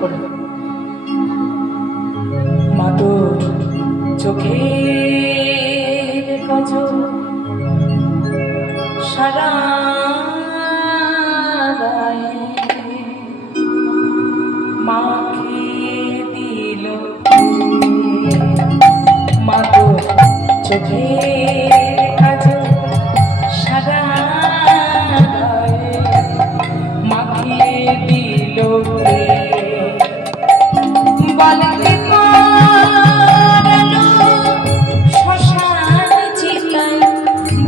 করে মাদুর চোখের কাজল সারা গায়ে মাখিয়ে দিল মাদুর চোখের কাজল সারা গায়ে মাখিয়ে দিল বলে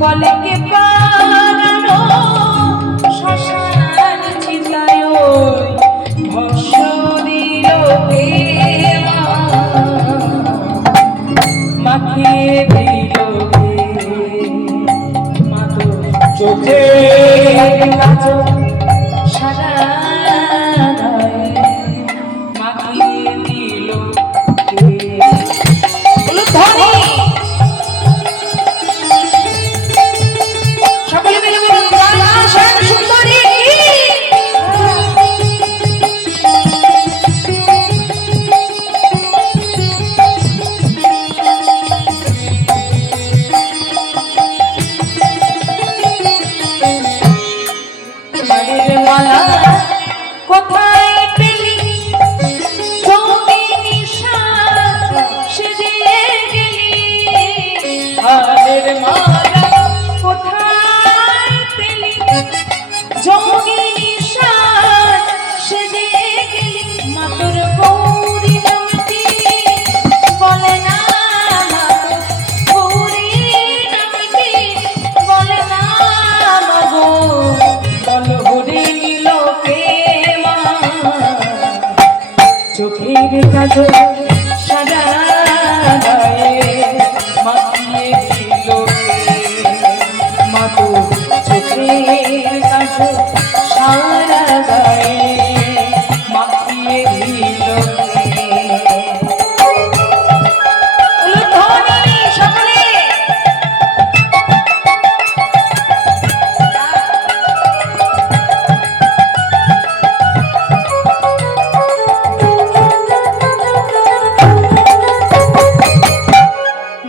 বলে কে পারানো শ্মশান চিতায় ভস্য দিল মাখিয়ে দিল মাদুর চোখের কাজল সারা গায়ে মাখিয়ে দিল ধনী কোথায় পেলি সেজে গেলি হারের মালা কোথায় পেলি যোগিনী সেজে গেলি মাতর গৌরী নামটি বলে না গৌরী নামটি বলে না গো বল হরে চোখের কাজল সারা গায়ে মাখিয়ে দিল মাদুর চোখের কাজল সারা গায়ে মাখিয়ে দিল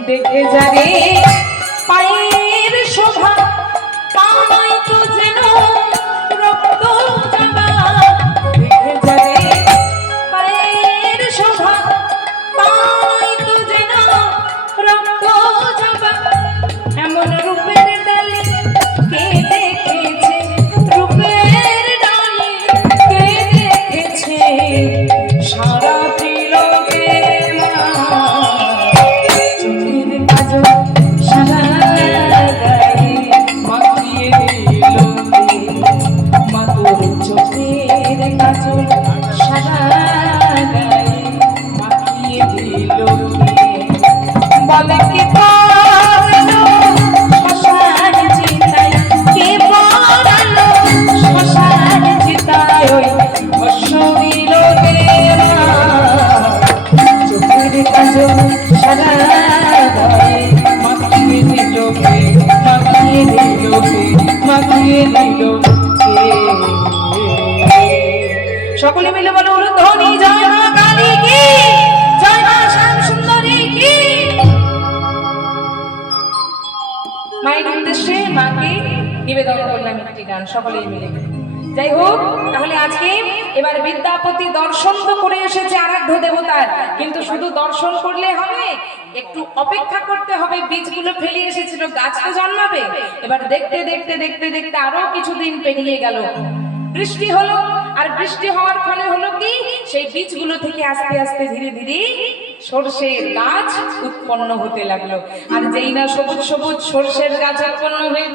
দেখে যারে পায়ের শোভা পায় তো যেন রক্ত জামা দেখে যারে পায়ের শোভা পায় তো যেন রক্ত জামা এমন রূপের ডালে কে দেখেছে রূপের ডালে কে দেখেছে সারা ত্রিলোকে বলে কে পারালো শ্মশান চিতায় কে পারালো শ্মশান চিতায় ভস্য দিল চোখের কাজল সারা গায়ে মাখিয়ে দিল মাখিয়ে দিল মাখিয়ে দিল সকলে মিলে বলো ধনী জয় মা কালী কি জয় মা শ্যাম সুন্দরী কি মায়ের উদ্দেশ্যে মাকে নিবেদন করলাম একটি গান সকলেই মিলে। যাই হোক, তাহলে আজকে এবার বিদ্যাপতি দর্শন তো করে এসেছে আরাধ্য দেবতার, কিন্তু শুধু দর্শন করলে হবে, একটু অপেক্ষা করতে হবে। বীজগুলো ফেলে এসেছিল, গাছ তো জন্মাবে। এবার দেখতে দেখতে দেখতে দেখতে আরো কিছুদিন পেরিয়ে গেল, বৃষ্টি হলো। আর বৃষ্টি হওয়ার ফলে হলো কি, সেই বীজগুলো থেকে আস্তে আস্তে ধীরে ধীরে সরষের গাছ উৎপন্ন হতে লাগলো। আর যেই না সবুজ সবুজ সরষের গাছ উৎপন্ন হয়ে